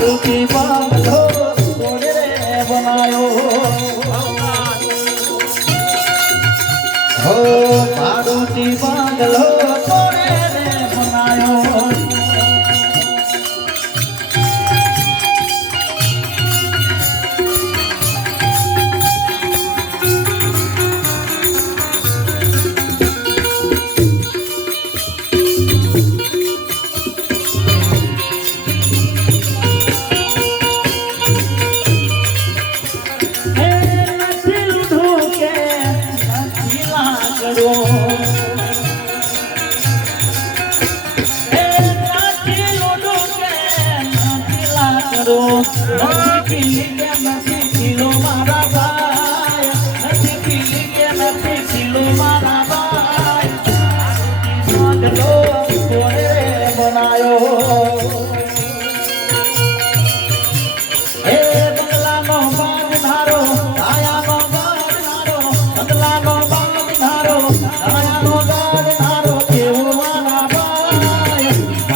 Maruti bungalow तोड़े रे बनायो हो मारुति बंगलो तोड़े रे बनायो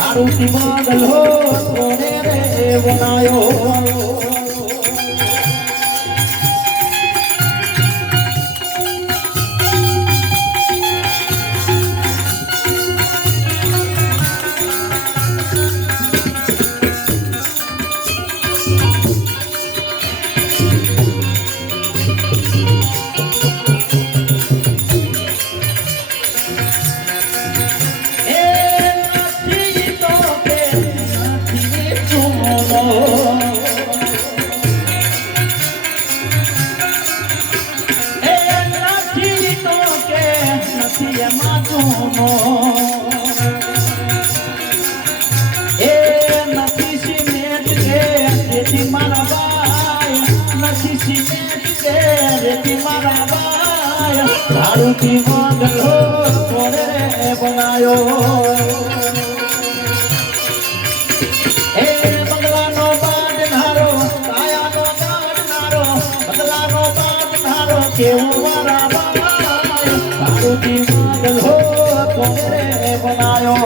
मारुति बंगलो तोड़े रे बनायो मारुति बंगलो तोड़े रे बनायो हे बंगला नो बाट धारो काया नो गाड नारो बंगला नो बाट धारो केवो वारा बनायो मारुति बंगलो तोड़े रे बनायो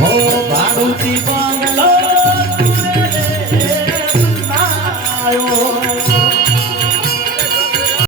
हो मारुति